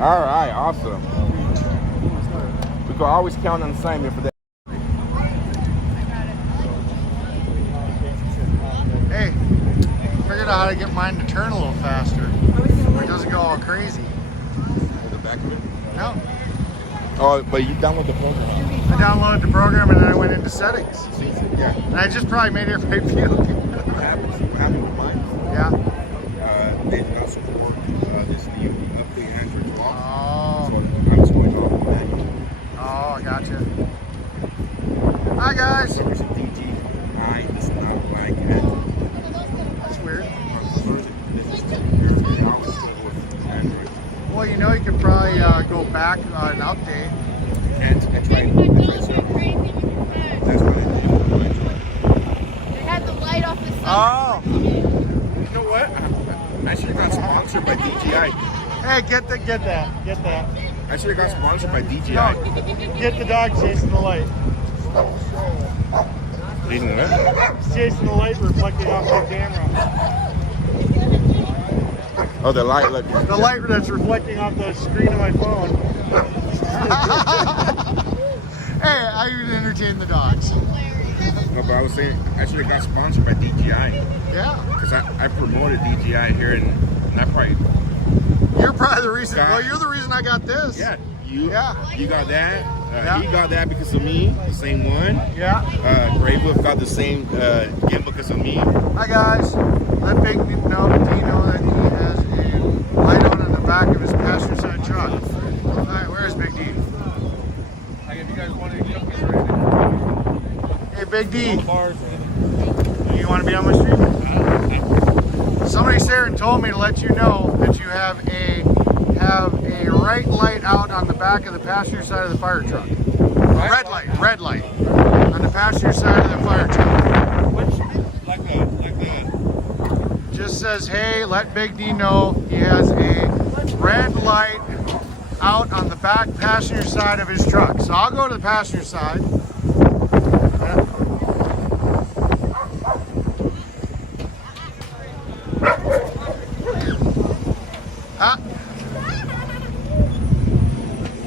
All right, awesome. We can always count on the same here for that. Hey, figured out how to get mine to turn a little faster. It doesn't go all crazy. The back of it? No. Oh, but you download the program. I downloaded the program and then I went into settings. Yeah. And I just probably made everybody feel What happened with mine? Yeah. They did not support this new update Android to off. Oh. So I'm just going off of that. Oh, I gotcha. Hi guys. There's a DJI does not like Android. That's weird. This is Android. Well, you know you could probably go back on an update. And I tried that's what I did with Android. They had the light off the sun. Oh. You know what? I should have got sponsored by DJI. Hey, get that. I should have got sponsored by DJI. No, get the dog chasing the light. Reason what? It's chasing the light reflecting off the camera. Oh, the light. Look. The light that's reflecting off the screen of my phone. Hey, I even entertain the dogs. No, but I was saying I should have got sponsored by DJI. Yeah. Because I promoted DJI here, and that probably. You're probably the reason. Well, you're the reason I got this. Yeah. You got that. Yeah. He got that because of me. The same one. Yeah. Grey Wolf got the same gimbal because of me. Hi guys. Let Big D know that he has a light on in the back of his passenger side truck. All right, where's Big D? Like if you guys want to get ready. Hey, Big D. Bars. You want to be on my stream? Somebody there and told me to let you know that you have a right light out on the back of the passenger side of the fire truck. Red light on the passenger side of the fire truck. Which like a Just says, hey, let Big D know he has a red light out on the back passenger side of his truck. So I'll go to the passenger side.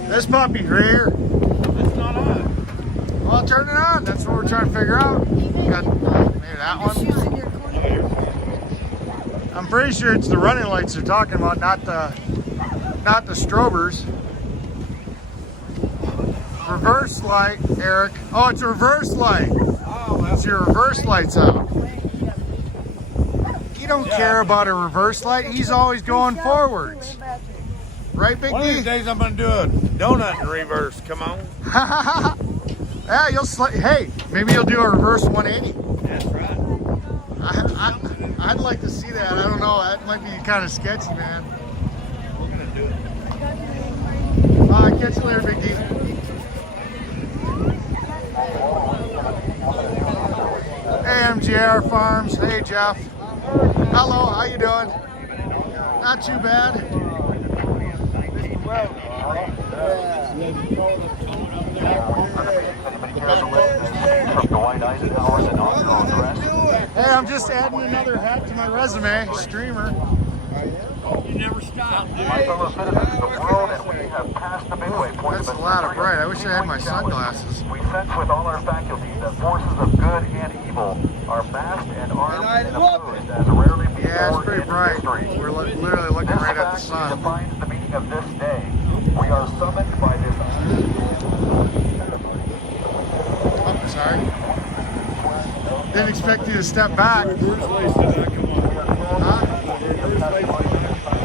This puppy right here. it's not on. Well, turn it on. That's what we're trying to figure out. Got maybe that one. I'm pretty sure it's the running lights they're talking about, not the strobers. Reverse light, Eric. Oh, it's a reverse light. Oh, It's your reverse lights out. He don't care about a reverse light. He's always going forwards. Right, Big one of these D? days I'm gonna do a donut in reverse. Come on. Yeah, hey, maybe you'll do a reverse 180. That's right. I'd like to see that. I don't know. That might be kind of sketchy, man. We're gonna do it. Catch you later, Big D. Hey, MGR Farms. Hey, Jeff. Hello, how you doing? Not too bad. Hey, I'm just adding another hat to my resume. Streamer. You never stop, dude. That's a lot of bright. I wish I had my sunglasses. We sense with all our faculties that forces of good and evil are masked and armed and opposed as rarely before Yeah, it's pretty in bright. history. We're literally looking This right at the fact sun. defines the meaning of this day. We are summoned by this. Oh, sorry. Didn't expect you to step back. Huh?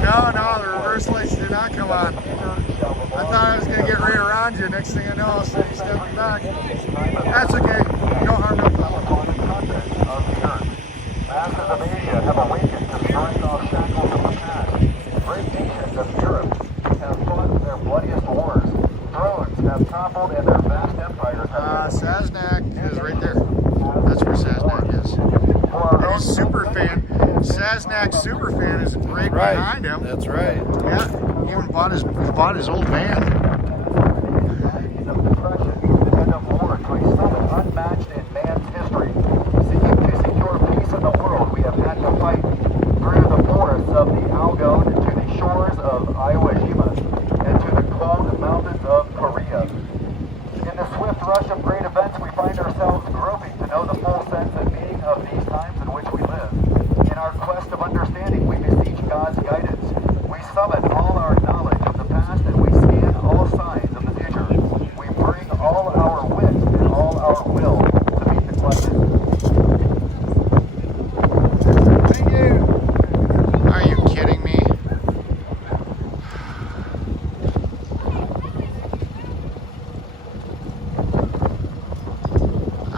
No, the reverse lights did not come on. I thought I was going to get right around you. Next thing I know, I'll see you stepping back. That's okay. No harm, no foul. Masses of Asia have awakened to throwing off shackles of the past. Great nations of Europe have fought their bloodiest wars. Thrones have toppled and their vast empires have Saznak is right there. That's where Saznak is. He's Superfan. Saznak Superfan is right behind him. That's right. Yeah, he even bought his old van. of depression, the end of war to a summit unmatched in man's history. Seeking to secure peace in the world, we have had to fight through the forests of the Algon to the shores of Iwo Jima.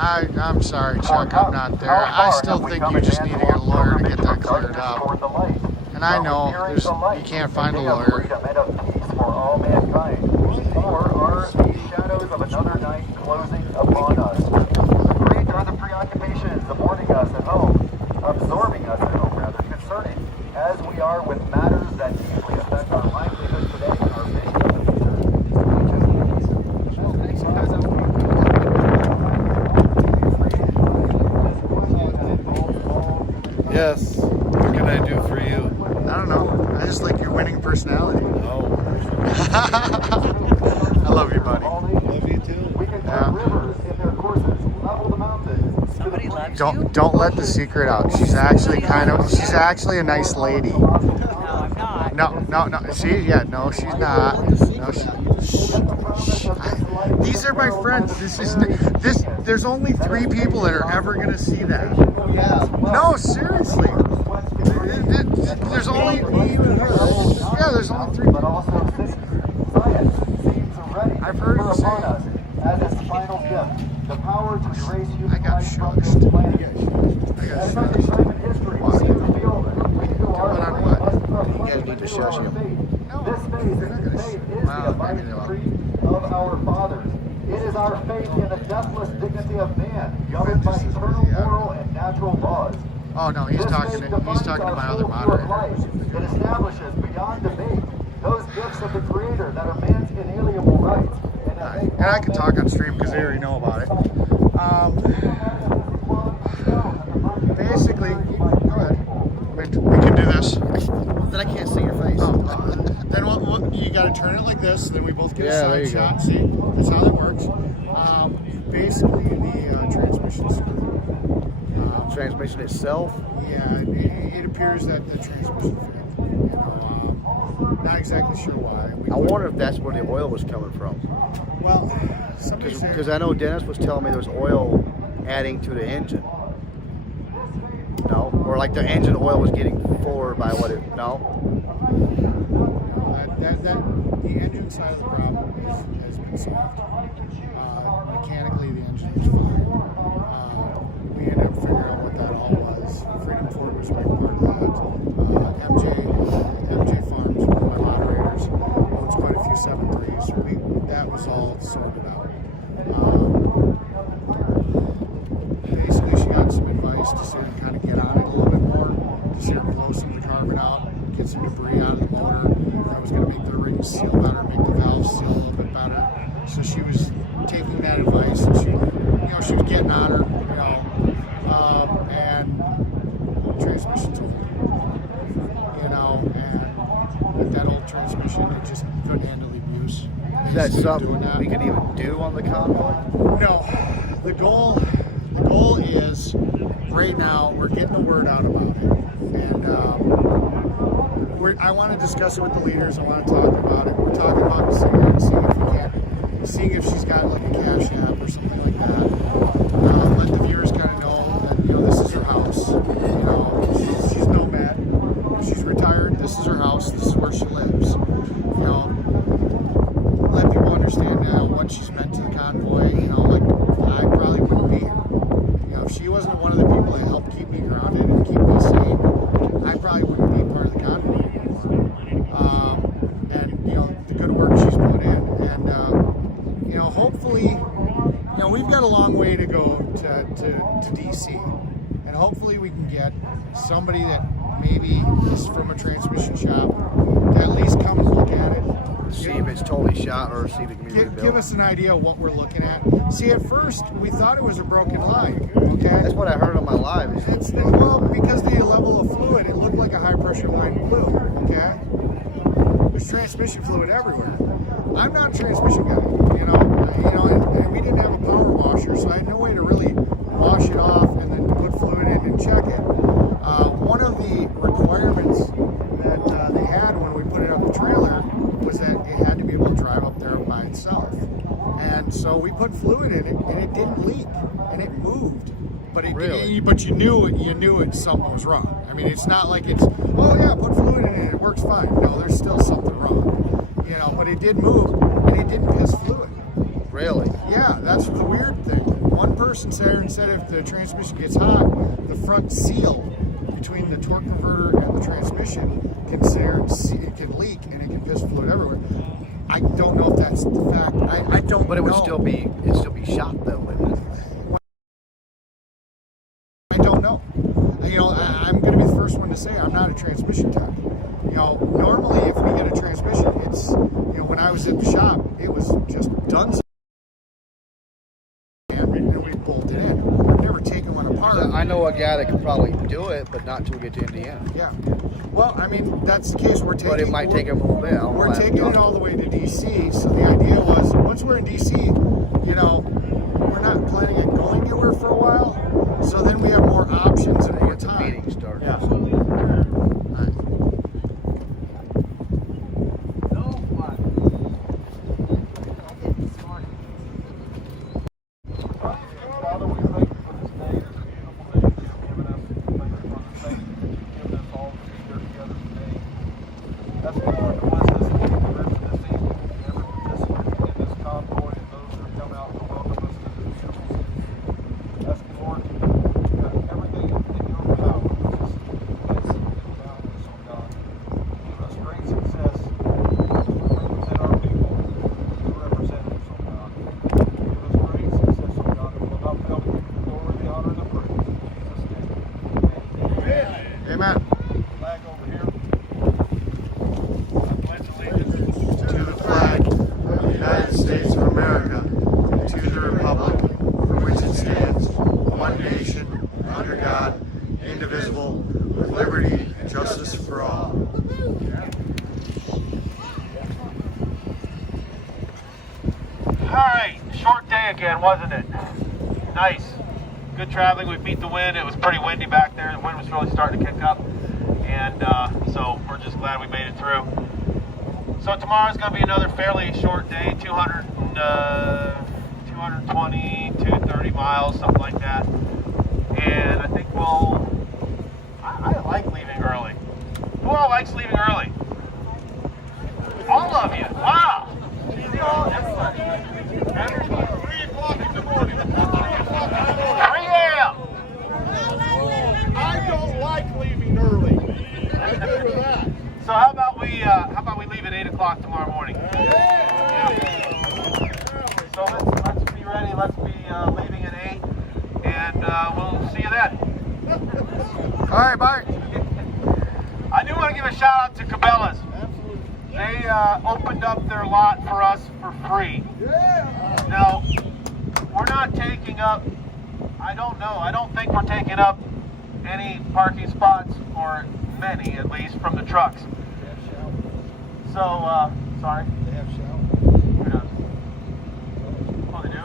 I'm sorry, Chuck, I'm not there. I still think you just need to get a lawyer to get that cleared up. And I know you can't find a lawyer. For all mankind, or are these shadows of another night closing upon us? Great are the preoccupations avoiding us at home, absorbing us at home rather, concerning as we are with matters that deeply affect our livelihood today and our vision of the future. Yes. What can I do for you? I don't know. I just like your winning personality. Oh, I love you, buddy. love you too. We can turn rivers in their courses, level the mountains. Somebody loves Don't let the secret out. She's actually a nice lady. No, I'm not. No. See, yeah, no, she's not. No, these are my friends. This. There's only 3 people that are ever gonna see that. No, seriously. There's only. Yeah, there's only 3 But also science seems ready I've heard to it say- upon us as its final gift, the power to erase human I got life from shushed. this planet. I got At shushed. such a time in history, we seem to feel that we who are Coming on free what? must proclaim You guys need to anew shush our him. faith. No, This faith they're not gonna is sh- the Wow, abiding maybe they will. creed of our fathers. It is our faith in the deathless dignity of man, governed by eternal moral and natural laws. Oh no, he's This talking faith to defines my our other full view of moderator. life. It establishes beyond debate those gifts of the Creator that are man's inalienable rights. And I can talk on stream because they already know about it. Basically, go ahead. We can do this. Then I can't see your face. Then what, you got to turn it like this. Then we both get Yeah, a there side you go. shot. See, that's how that works. Basically, the transmission screw. Transmission itself. Yeah, it appears that the transmission failed. You know, not exactly sure why. I wonder if that's where the oil was coming from. Well, somebody said. Because I know Dennis was telling me there was oil adding to the engine. No? Or like the engine oil was getting forward by what it. No? The engine side of the problem has been solved. Mechanically, the engine was fine. We ended up figuring out what that all was. Freedom Ford was a big part of that. MJ Farms, one of my moderators, owns quite a few 7.3s. That was all sorted out. Basically, she got some advice to sort of kind of get on it a little bit more, to sort of blow some of the carbon out, get some debris out of the motor. That was going to make the ring seal better, make the valves seal a little bit better. So she was taking that advice, and she was getting on her, and transmission's old, and with that old transmission, it just couldn't handle the abuse. Is that Doing something that. we can even do on the convoy? No, the goal is right now we're getting the word out about it, and I want to discuss it with the leaders. I want to talk about it. We're talking about seeing if she's got like a cash app or something like that. Let the viewers kind of know that this is her house. She's nomad. She's retired. This is her house. This is where she lives. Let people understand what she's meant to the convoy. I probably wouldn't be here. If she wasn't one of the people that helped keep me grounded and keep me safe, I probably wouldn't be part of the convoy anymore. And the good work she's put in, and hopefully, we've got a long way to go to DC, and hopefully we can get somebody that maybe is from a transmission shop to at least come and look at it. See if it's totally shot or see if it can be rebuilt. Give us an idea of what we're looking at. See, at first we thought it was a broken line. Okay, That's what I heard on my live. because the level of fluid, it looked like a high pressure line blew. Okay, there's transmission fluid everywhere. I'm not a transmission guy, and we didn't have a power washer, so I had no way to really wash it off and then put fluid in and check it. One of the requirements that they had when we put it on the trailer was that it had to be able to drive up there by itself. And so we put fluid in it, and it didn't leak, and it moved. But but you knew it something was wrong. I mean, it's not like it's, oh yeah, put fluid in it, it works fine. No, there's still something wrong. But it did move, and it didn't piss fluid. Really? Yeah, that's the weird thing. One person person said if the transmission gets hot, the front seal between the torque converter and the transmission can leak and it can piss fluid everywhere. I don't know if that's the fact. I don't. But it would know. it'd still be shot though, wouldn't it? I don't know. I'm going to be the first one to say I'm not a transmission tech. Normally if we get a transmission, it's when I was at the shop, it was just done. And we bolted in. I've never taken one apart. I know a guy that could probably do it, but not until we get to Indiana. Yeah. Well, I mean, that's the case. But it might take him a little bit. We're taking it all the way to DC. So the idea was, once we're in DC, we're not planning on going anywhere for a while. So then we have more options and more time. Meeting started. Yeah. Father, we thank you for this day, this beautiful day that you've given us. Thank you for the faith that you've given us all to be here together today. That's the Lord to bless us and keep the rest of this evening. Every participant in this convoy and those that have come out to welcome us to this beautiful city. That's the Lord to everything in your power. Just bless and endow us, oh God. Give us great success to represent our people, to represent us, oh God. Give us great success, oh God, and we'll not fail to give you the glory, the honor, and the praise. In Jesus' name. Amen. Amen. Flag over here. To the flag of the United States of America, to the republic for which it stands, one nation, under God, indivisible, with liberty and justice for all. Alright, short day again, wasn't it? Nice. Good traveling. We beat the wind. It was pretty windy back there. The wind was really starting to kick up. And so we're just glad we made it through. So tomorrow's going to be another fairly short day, 220, 230 miles, something like that. And I think I like leaving early. Who all likes leaving early? All of you. Wow. 3 o'clock in the morning. 3 a.m. I don't like leaving early. I'm good with that. So how about we leave at 8 o'clock tomorrow morning? So let's be ready. Let's be leaving at 8, and we'll see you then. All right, bye. I do want to give a shout out to Cabela's. They opened up their lot for us for free. Now, we're not taking up, I don't think we're taking up any parking spots, or many at least, from the trucks. So, sorry? They have showers. Who does? Oh, they do?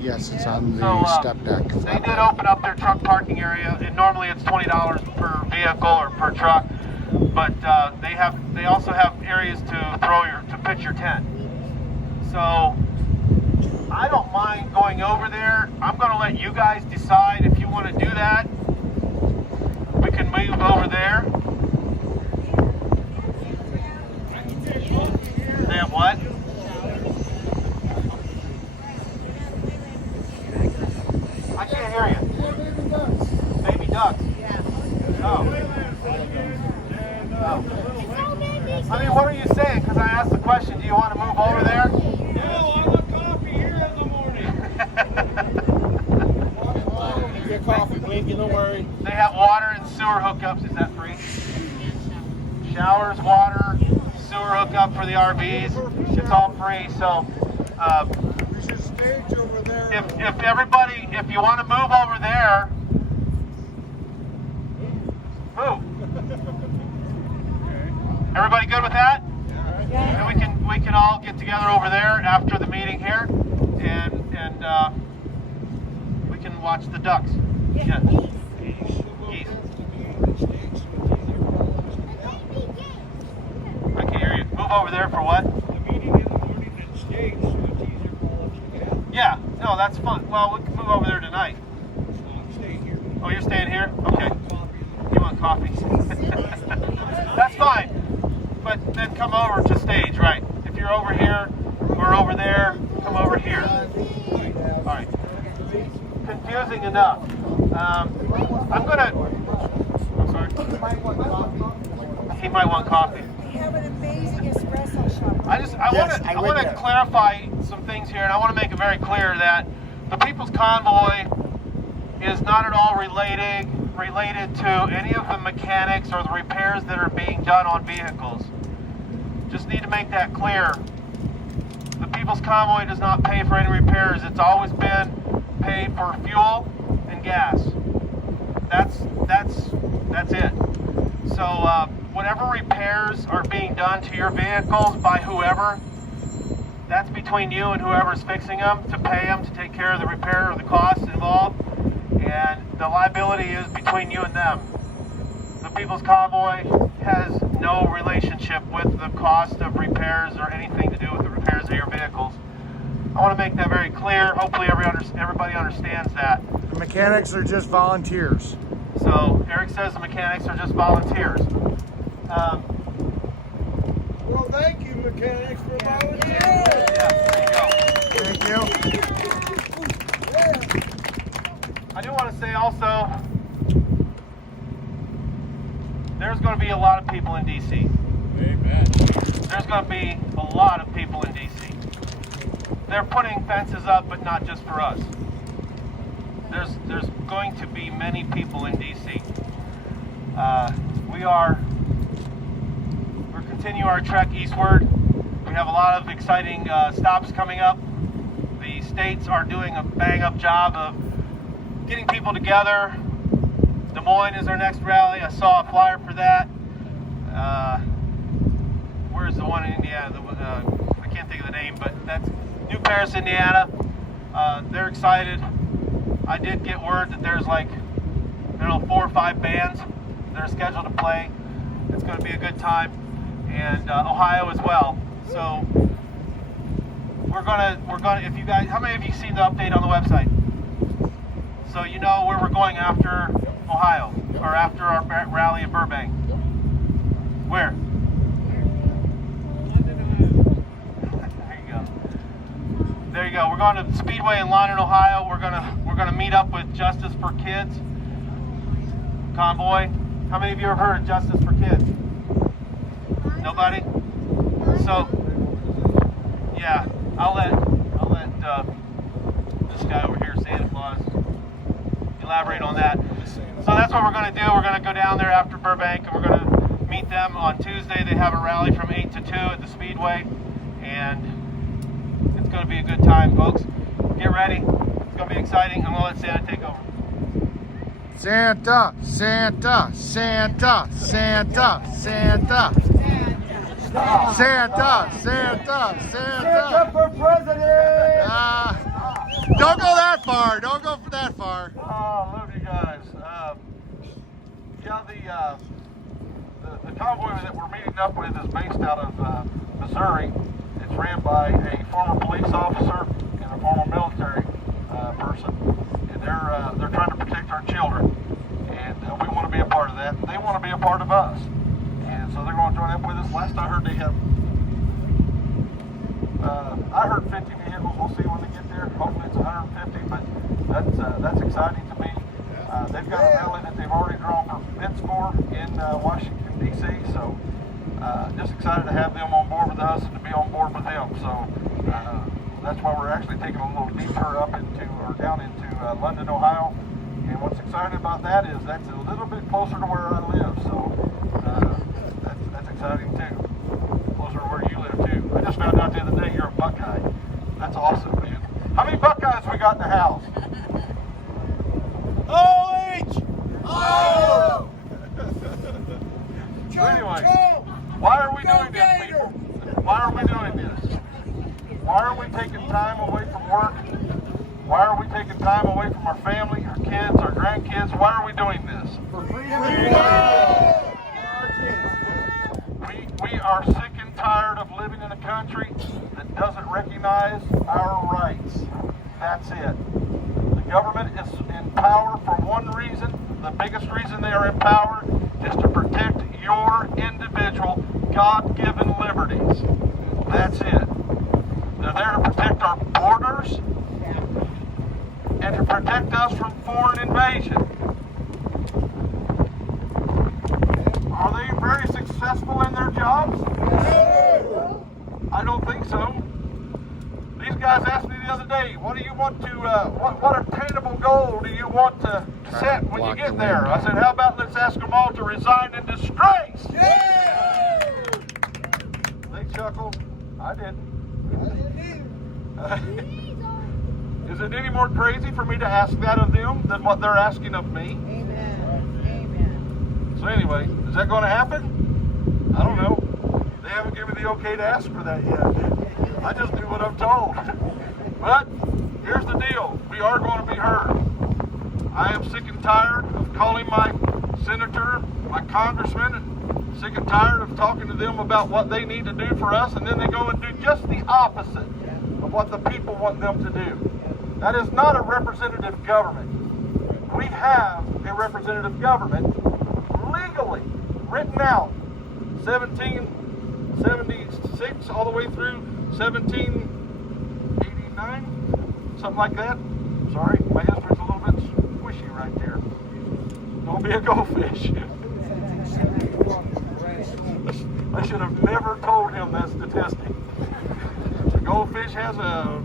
Yes, it's on the So, step deck. They did open up their truck parking area, and normally it's $20 per vehicle or per truck, but they also have areas to pitch your tent. So I don't mind going over there. I'm going to let you guys decide if you want to do that. We can move over there. They have what? I can't hear you. Baby ducks. Oh. I mean, what are you saying? Because I asked the question, do you want to move over there? No, I want coffee here in the morning. You get coffee, Blinky, don't worry. They have water and sewer hookups. Is that free? Showers, water, sewer hookup for the RVs. It's all free. So, We should stage over there. if you want to move over there, move. Everybody good with that? And we can all get together over there after the meeting here, and we can watch the ducks. Yeah. Geese. I can't hear you. Move over there for what? The meeting in the morning and stage, so it's easier for us to get. Yeah. No, that's fun. Well, we can move over there tonight. I'm staying here. Oh, you're staying here? Okay. Coffee. You want coffee? That's fine. But then come over to stage, right? If you're over here, we're over there, come over here. All right. confusing enough. I'm sorry. He might want coffee. We have an amazing espresso shop. I want to clarify some things here, and I want to make it very clear that the People's Convoy is not at all related to any of the mechanics or the repairs that are being done on vehicles. Just need to make that clear. The People's Convoy does not pay for any repairs. It's always been paid for fuel and gas. That's it. So whatever repairs are being done to your vehicles by whoever, that's between you and whoever's fixing them to pay them to take care of the repair or the costs involved, and the liability is between you and them. The People's Convoy has no relationship with the cost of repairs or anything to do with the repairs of your vehicles. I want to make that very clear. Hopefully everybody understands that. The mechanics are just volunteers. So Eric says the mechanics are just volunteers. Well, thank you, mechanics, for volunteering. Thank you. I do want to say also, there's going to be a lot of people in DC. Amen. There's going to be a lot of people in DC. They're putting fences up, but not just for us. There's going to be many people in DC. We're continuing our trek eastward. We have a lot of exciting stops coming up. The states are doing a bang-up job of getting people together. Des Moines is our next rally. I saw a flyer for that. Where's the one in Indiana? I can't think of the name, but that's New Paris, Indiana. They're excited. I did get word that there's like, 4 or 5 bands that are scheduled to play. It's going to be a good time, and Ohio as well. So we're gonna. If you guys, how many of you seen the update on the website? So you know where we're going after Ohio, or after our rally in Burbank. Where? There you go. We're going to the Speedway in London, Ohio. We're gonna meet up with Justice for Kids Convoy. How many of you have heard of Justice for Kids? Nobody? So yeah, I'll let this guy over here, Santa Claus, elaborate on that. So that's what we're going to do. We're going to go down there after Burbank, and we're going to meet them on Tuesday. They have a rally from 8 to 2 at the Speedway, and it's going to be a good time, folks. Get ready. It's going to be exciting. I'm going to let Santa take over. Santa, Santa, Santa, Santa, Santa. Santa, Santa, Santa. for president! Don't go that far. Don't go that far. Oh, I love you guys. The convoy that we're meeting up with is based out of Missouri. It's ran by a former police officer and a former military person. And they're trying to protect our children. And we want to be a part of that. They want to be a part of us. And so they're going to join up with us. Last I heard they have, I heard 50 vehicles. We'll see when they get there. Hopefully it's 150, but that's exciting to me. They've got a rally that they've already drawn for bids for in Washington, D.C., so just excited to have them on board with us and to be on board with them. So that's why we're actually taking a little detour down into London, Ohio. And what's exciting about that is that's a little bit closer to where I live, so that's exciting too. Closer to where you live too. I just found out the other day you're a Buckeye. That's awesome, man. How many Buckeyes we got in the house? Oh! So anyway, why are we doing this, people? Why are we doing this? Why are we taking time away from work? Why are we taking time away from our family, our kids, our grandkids? Why are we doing this? For freedom. We are sick and tired of living in a country that doesn't recognize our rights. That's it. The government is in power for one reason. The biggest reason they are in power is to protect your individual God-given liberties. That's it. They're there to protect our borders and to protect us from foreign invasion. Are they very successful in their jobs? I don't think so. These guys asked me the other day, what do you want to, what attainable goal do you want to set when you get there? I said, how about let's ask them all to resign in disgrace? They chuckled. I didn't. Is it any more crazy for me to ask that of them than what they're asking of me? Amen. So anyway, is that going to happen? I don't know. They haven't given me the okay to ask for that yet. I just do what I'm told. But here's the deal. We are going to be heard. I am sick and tired of calling my senator, my congressman, and sick and tired of talking to them about what they need to do for us, and then they go and do just the opposite of what the people want them to do. That is not a representative government. We have a representative government legally written out 1776 all the way through 1789, something like that. Sorry, my history's a little bit squishy right there. Don't be a goldfish. I should have never told him that statistic. The goldfish has a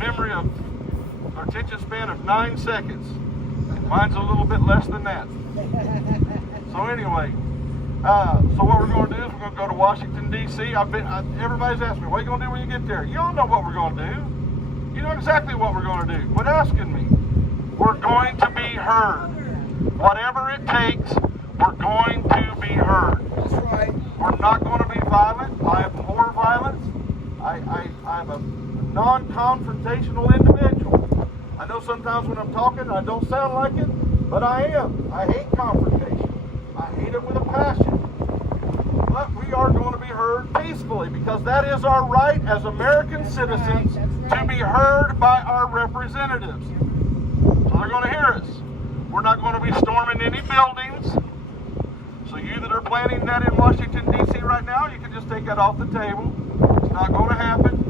memory of, or attention span of 9 seconds. Mine's a little bit less than that. So anyway, so what we're going to do is we're going to go to Washington, D.C. Everybody's asking me, what are you going to do when you get there? You all know what we're going to do. You know exactly what we're going to do. Quit asking me. We're going to be heard. Whatever it takes, we're going to be heard. That's right. We're not going to be violent. I abhor violence. I'm a non-confrontational individual. I know sometimes when I'm talking I don't sound like it, but I am. I hate confrontation. I hate it with a passion. But we are going to be heard peacefully because that is our right as American citizens to be heard by our representatives. So they're going to hear us. We're not going to be storming any buildings. So you that are planning that in Washington, D.C. right now, you can just take that off the table. It's not going to happen.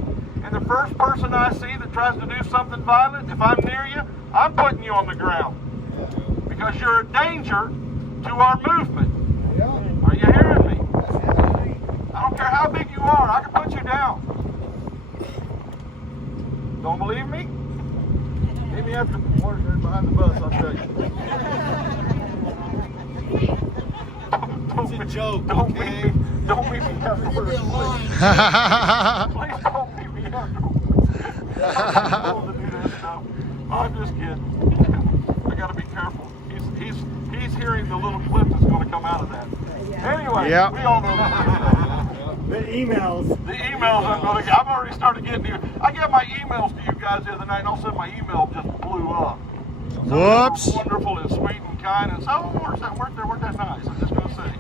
And the first person I see that tries to do something violent, if I'm near you, I'm putting you on the ground. Because you're a danger to our movement. Are you hearing me? I don't care how big you are, I can put you down. Don't believe me? Meet me after behind the bus, I'll show you. It's a joke. Don't meet me afterwards. Please don't meet me afterwards. I'm just kidding. I gotta be careful. He's hearing the little clip that's gonna come out of that. Anyway, we all know The emails. the emails I'm gonna get. I've already started getting you. I get my emails to you guys the other night, and all of a sudden my email just blew up. Whoops. Wonderful and sweet and kind, and so weren't that nice? I'm just gonna say.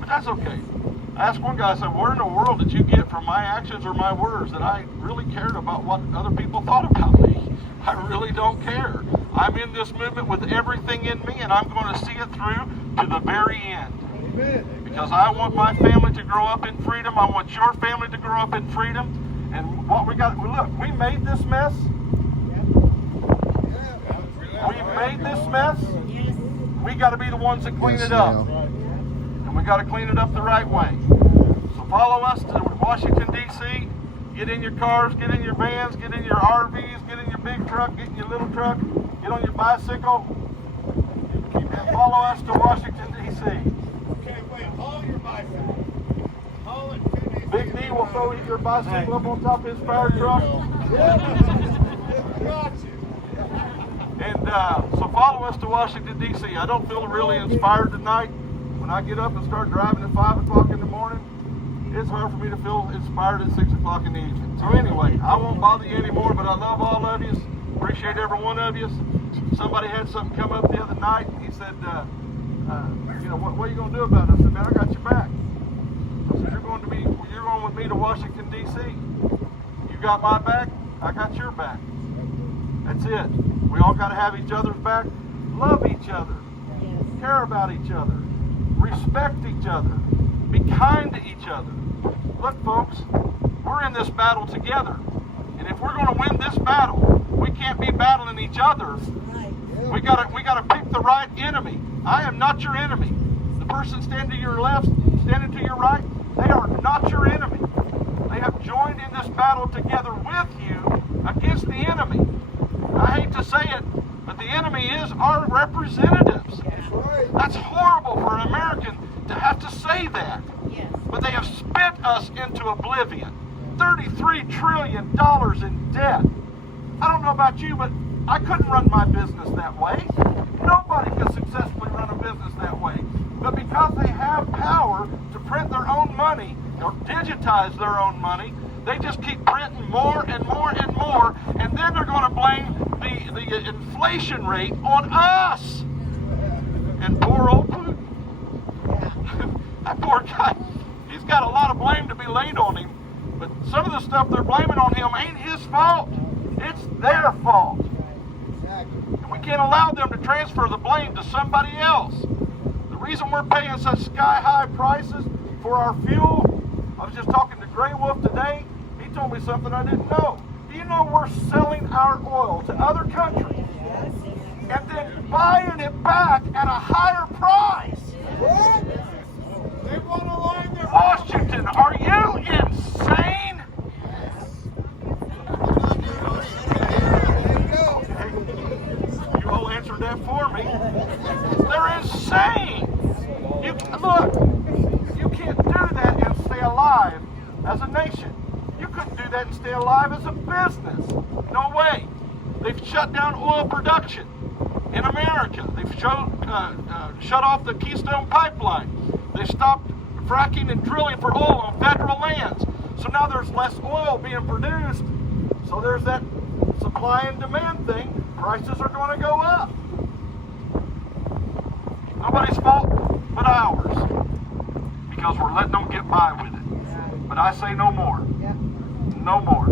But that's okay. I asked one guy, I said, what in the world did you get from my actions or my words that I really cared about what other people thought about me? I really don't care. I'm in this movement with everything in me, and I'm going to see it through to the very end. Because I want my family to grow up in freedom. I want your family to grow up in freedom. And what we got, look, we made this mess. We made this mess. We got to be the ones that clean it up. And we got to clean it up the right way. So follow us to Washington, D.C. Get in your cars, get in your vans, get in your RVs, get in your big truck, get in your little truck, get on your bicycle, and follow us to Washington, D.C. Okay, wait, haul your bicycle. Haul it 2 days. Big D will throw your bicycle up on top of his fire truck. Got you. And so follow us to Washington, D.C. I don't feel really inspired tonight. When I get up and start driving at 5 o'clock in the morning, it's hard for me to feel inspired at 6 o'clock in the evening. So anyway, I won't bother you anymore, but I love all of you. Appreciate every one of you. Somebody had something come up the other night. He said, you know, what are you going to do about it? I said, man, I got your back. I said, you're going with me to Washington, D.C. You got my back, I got your back. That's it. We all got to have each other's back. Love each other. Care about each other. Respect each other. Be kind to each other. Look, folks, we're in this battle together. And if we're going to win this battle, We can't be battling each other. We gotta pick the right enemy. I am not your enemy. The person standing to your left, standing to your right, they are not your enemy. They have joined in this battle together with you against the enemy. I hate to say it, but the enemy is our representatives. That's horrible for an American to have to say that. But they have spent us into oblivion. $33 trillion in debt. I don't know about you, but I couldn't run my business that way. Nobody can successfully run a business that way. But because they have power to print their own money or digitize their own money, they just keep printing more and more and more, and then they're going to blame the inflation rate on us. And poor old Putin. That poor guy, he's got a lot of blame to be laid on him, but some of the stuff they're blaming on him ain't his fault. It's their fault. And we can't allow them to transfer the blame to somebody else. The reason we're paying such sky-high prices for our fuel, I was just talking to Grey Wolf today. He told me something I didn't know. Do you know we're selling our oil to other countries and then buying it back at a higher price? They want to line their Washington, are you insane? You all answered that for me. They're insane. Look, you can't do that and stay alive as a nation. You couldn't do that and stay alive as a business. No way. They've shut down oil production in America. They've shut off the Keystone Pipeline. They've stopped fracking and drilling for oil on federal lands. So now there's less oil being produced. So there's that supply and demand thing. Prices are going to go up. Nobody's fault but ours, because we're letting them get by with it. But I say no more. No more.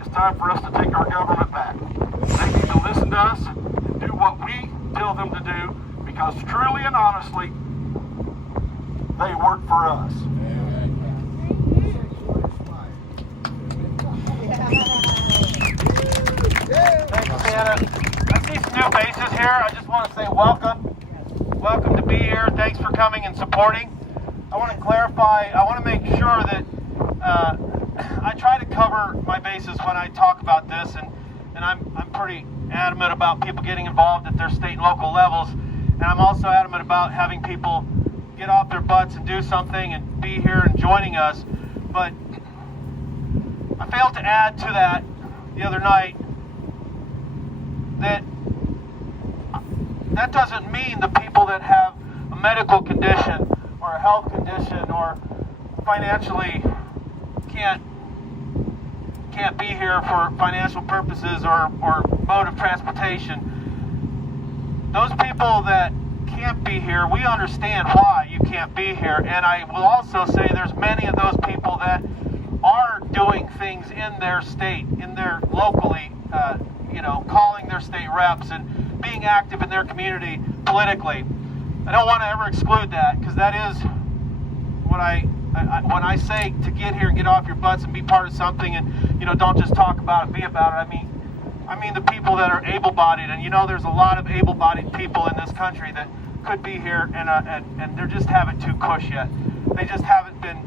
It's time for us to take our government back. They need to listen to us and do what we tell them to do, because truly and honestly, they work for us. Thanks, Santa. I see some new faces here. I just want to say welcome. Welcome to be here. Thanks for coming and supporting. I want to clarify, I want to make sure that I try to cover my bases when I talk about this, and I'm pretty adamant about people getting involved at their state and local levels, and I'm also adamant about having people get off their butts and do something and be here and joining us. But I failed to add to that the other night that doesn't mean the people that have a medical condition or a health condition or financially can't be here for financial purposes or mode of transportation. Those people that can't be here, we understand why you can't be here, and I will also say there's many of those people that are doing things in their state, in their locally, calling their state reps and being active in their community politically. I don't want to ever exclude that, because that is what when I say to get here and get off your butts and be part of something, and don't just talk about it, be about it. I mean the people that are able-bodied, and there's a lot of able-bodied people in this country that could be here, and they just haven't too cush yet. They just haven't been.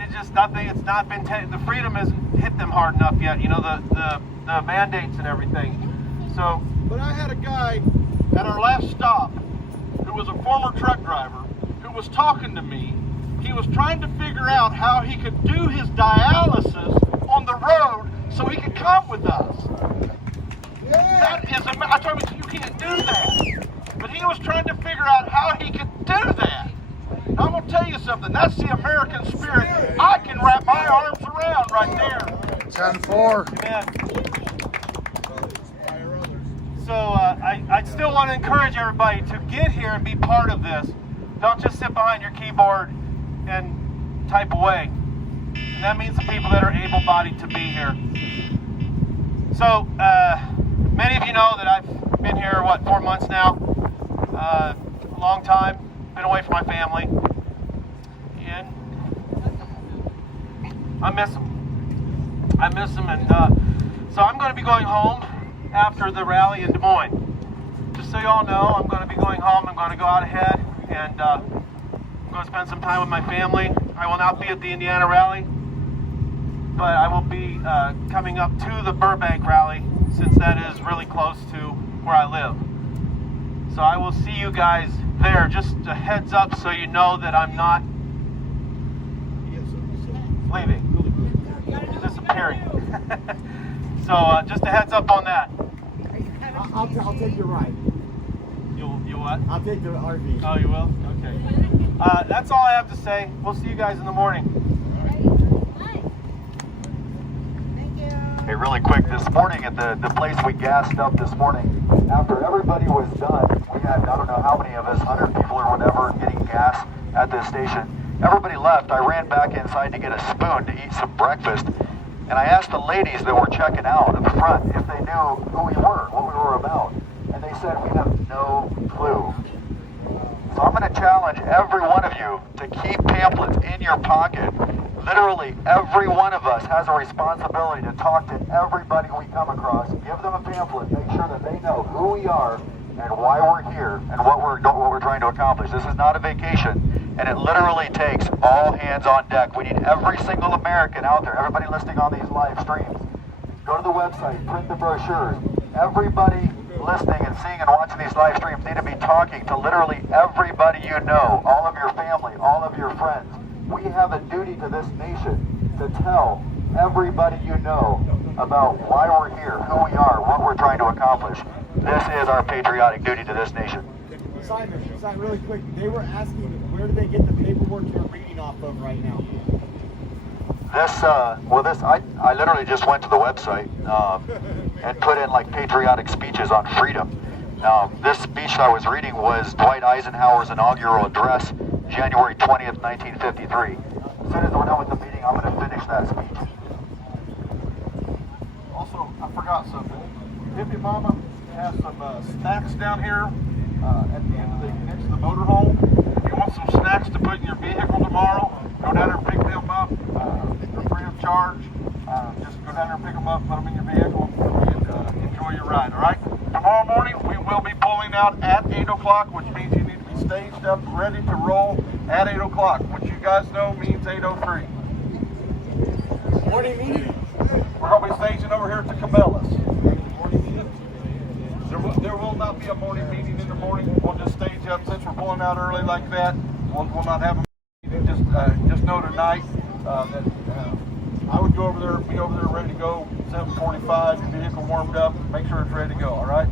It's just nothing. It's not been. The freedom hasn't hit them hard enough yet. The mandates and everything. So, but I had a guy at our last stop who was a former truck driver who was talking to me. He was trying to figure out how he could do his dialysis on the road so he could come with us. That is, I told him, you can't do that. But he was trying to figure out how he could do that. Now, I'm going to tell you something. That's the American spirit I can wrap my arms around right there. 10-4. Amen. So I still want to encourage everybody to get here and be part of this. Don't just sit behind your keyboard and type away. And that means the people that are able-bodied to be here. So many of you know that I've been here, 4 months now? A long time. Been away from my family. And I miss them. And So I'm going to be going home after the rally in Des Moines. Just so you all know, I'm going to be going home. I'm going to go out ahead and I'm going to spend some time with my family. I will not be at the Indiana rally, but I will be coming up to the Burbank rally, since that is really close to where I live. So I will see you guys there. Just a heads up so you know that I'm not leaving, disappearing. So just a heads up on that. I'll take your ride. You what? I'll take the RV. Oh, you will? Okay. That's all I have to say. We'll see you guys in the morning. Hey, really quick, this morning at the place we gassed up this morning, after everybody was done, we had, I don't know how many of us, 100 people or whatever, getting gas at this station. Everybody left. I ran back inside to get a spoon to eat some breakfast, and I asked the ladies that were checking out at the front if they knew who we were, what we were about, and they said we have no clue. So I'm going to challenge every one of you to keep pamphlets in your pocket. Literally every one of us has a responsibility to talk to everybody we come across, give them a pamphlet, make sure that they know who we are and why we're here and what we're trying to accomplish. This is not a vacation, and it literally takes all hands on deck. We need every single American out there, everybody listening on these live streams. Go to the website, print the brochures. Everybody listening and seeing and watching these live streams need to be talking to literally everybody you know, all of your family, all of your friends. We have a duty to this nation to tell everybody you know about why we're here, who we are, what we're trying to accomplish. This is our patriotic duty to this nation. Simon, really quick, they were asking where do they get the paperwork you're reading off of right now? I literally just went to the website and put in like patriotic speeches on freedom. This speech I was reading was Dwight Eisenhower's inaugural address, January 20th, 1953. As soon as we're done with the meeting, I'm going to finish that speech. Also, I forgot something. Hippie Mama has some snacks down here at the end of next to the motorhome. If you want some snacks to put in your vehicle tomorrow, go down there and pick them up. They're free of charge. Just go down there and pick them up, put them in your vehicle, and enjoy your ride, all right? Tomorrow morning, we will be pulling out at 8 o'clock, which means you need to be staged up, ready to roll at 8 o'clock, which you guys know means 8:03. Morning meeting. We're going to be staging over here at the Cabela's. There will not be a morning meeting in the morning. We'll just stage up since we're pulling out early like that. We'll not have a meeting. Just know tonight that I would go over there, be over there ready to go 7:45. Your vehicle warmed up. Make sure it's ready to go. All right.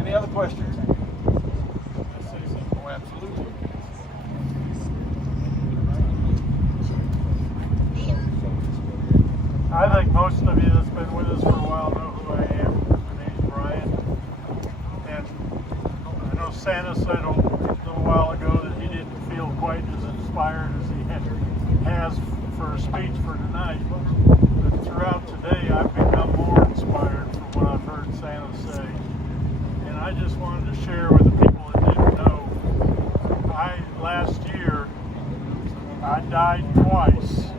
Any other questions? Oh, absolutely. I think most of you that's been with us for a while know who I am. My name's Brian. And I know Santa said a little while ago that he didn't feel quite as inspired as he has for a speech for tonight. But throughout today, I've become more inspired from what I've heard Santa say. And I just wanted to share with the people that didn't know, last year, I died twice.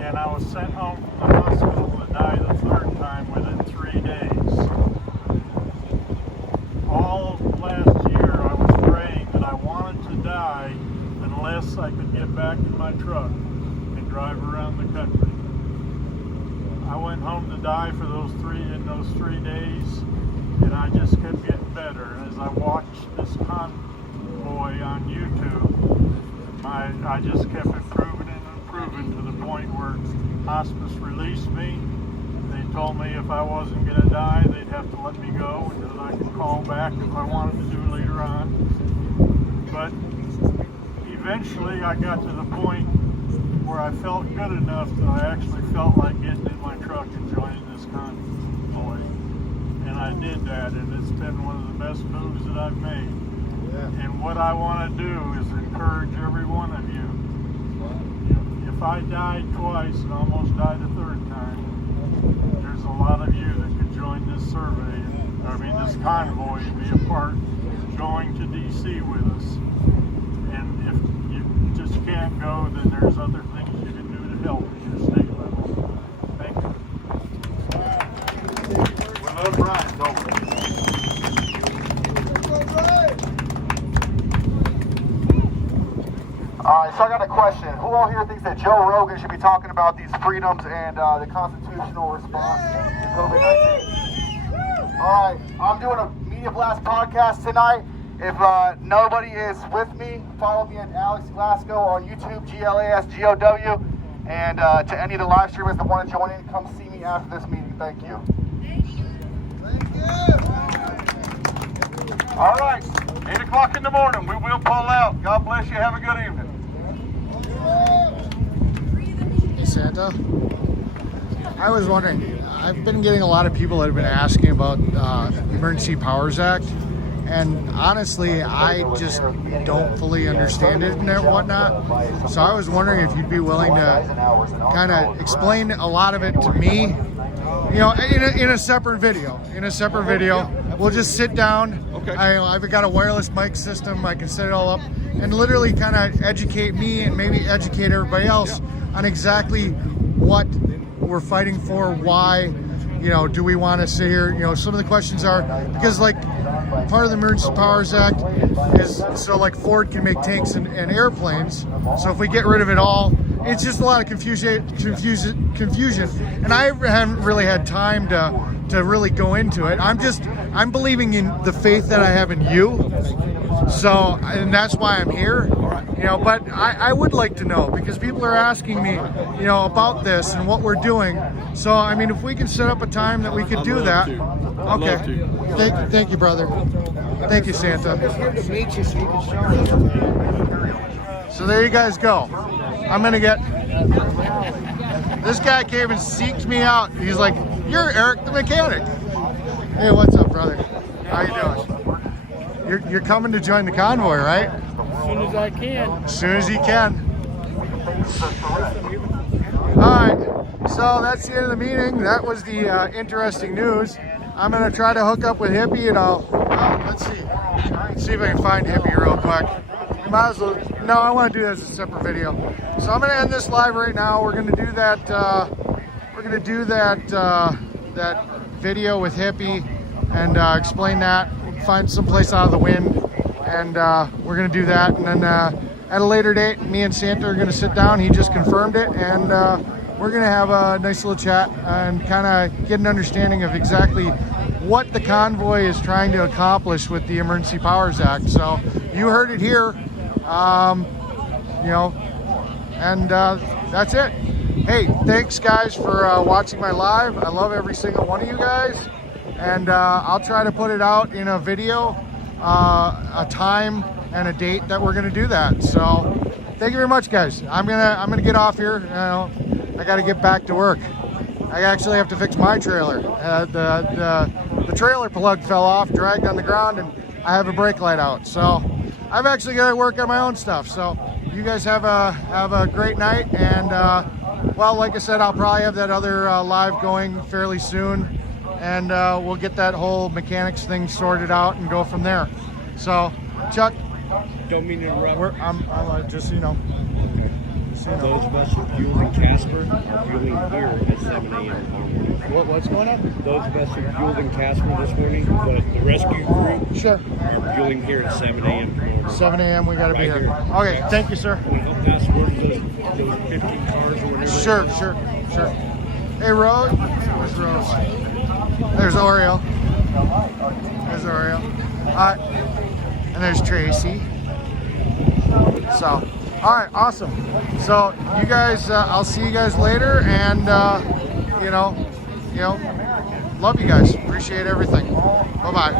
And I was sent home from the hospital to die the third time within 3 days. All last year I was praying that I wanted to die unless I could get back in my truck and drive around the country. I went home to die for those 3 days, and I just kept getting better. And as I watched this convoy on YouTube, I just kept improving to the point where hospice released me. They told me if I wasn't going to die, they'd have to let me go, and then I could call back if I wanted to do later on. But eventually I got to the point where I felt good enough that I actually felt like getting in my truck and joining this convoy. And I did that, and it's been one of the best moves that I've made. Yeah. And what I want to do is encourage every one of you. If I died twice and almost died a third time, there's a lot of you that could join this this convoy and be a part going to DC with us. And if you just can't go, then there's other things you can do to help at your state level. Thank you. Joe here thinks that Joe Rogan should be talking about these freedoms and the constitutional response to COVID-19. All right, I'm doing a Media Blast podcast tonight. If nobody is with me, follow me at Alex Glasgow on YouTube, GLASGOW. And to any of the live streamers that want to join in, come see me after this meeting. Thank you. Thank you. All right, 8 o'clock in the morning. We will pull out. God bless you. Have a good evening. Hey, Santa. I was wondering, I've been getting a lot of people that have been asking about Emergency Powers Act. And honestly, I just don't fully understand it and whatnot. So I was wondering if you'd be willing to kind of explain a lot of it to me, you know, in a separate video. We'll just sit down. Okay. I've got a wireless mic system. I can set it all up and literally kind of educate me and maybe educate everybody else on exactly what we're fighting for, why, you know, do we want to sit here, you know, some of the questions are, because like part of the Emergency Powers Act is so like Ford can make tanks and airplanes. So if we get rid of it all, it's just a lot of confusion. And I haven't really had time to really go into it. I'm believing in the faith that I have in you. So, and that's why I'm here, you know, but I would like to know, because people are asking me, you know, about this and what we're doing. So, I mean, if we can set up a time that we could do that. Okay. Thank you, brother. Thank you, Santa. So there you guys go. I'm going to get, this guy came and seeked me out. He's like, "You're Eric the mechanic." Hey, what's up, brother? How you doing? You're coming to join the convoy, right? As soon as I can. As soon as you can. All right, so that's the end of the meeting. That was the interesting news. I'm gonna try to hook up with Hippie, and I'll let's see if I can find Hippie real quick. We might as well. No, I want to do that as a separate video. So I'm gonna end this live right now. We're gonna do that. That video with Hippie and explain that. Find some place out of the wind, and we're gonna do that. And then at a later date, me and Santa are gonna sit down. He just confirmed it, and we're gonna have a nice little chat and kind of get an understanding of exactly what the convoy is trying to accomplish with the Emergency Powers Act. So you heard it here, you know, and that's it. Hey, thanks guys for watching my live. I love every single one of you guys, and I'll try to put it out in a video, a time and a date that we're gonna do that. So thank you very much, guys. I'm gonna get off here. You know, I got to get back to work. I actually have to fix my trailer. The trailer plug fell off, dragged on the ground, and I have a brake light out. So I've actually got to work on my own stuff. So you guys have a great night, and well, like I said, I'll probably have that other live going fairly soon, and we'll get that whole mechanics thing sorted out and go from there. So, Chuck. Don't mean to interrupt. I'm just, you know. Those of us who fuel in Casper are fueling here at 7 a.m. tomorrow morning. What's going on? Those of us who fueled in Casper this morning, the rescue crew, sure, are fueling here at 7 a.m. tomorrow morning. 7 a.m. we got to be here. Okay, thank you, sir. Can we help pass word to those 15 cars or whatever? Sure. Hey, Rose. Where's Rose? There's Oriole. And there's Tracy. So. All right, awesome. So you guys, I'll see you guys later, and you know, love you guys. Appreciate everything. Bye-bye.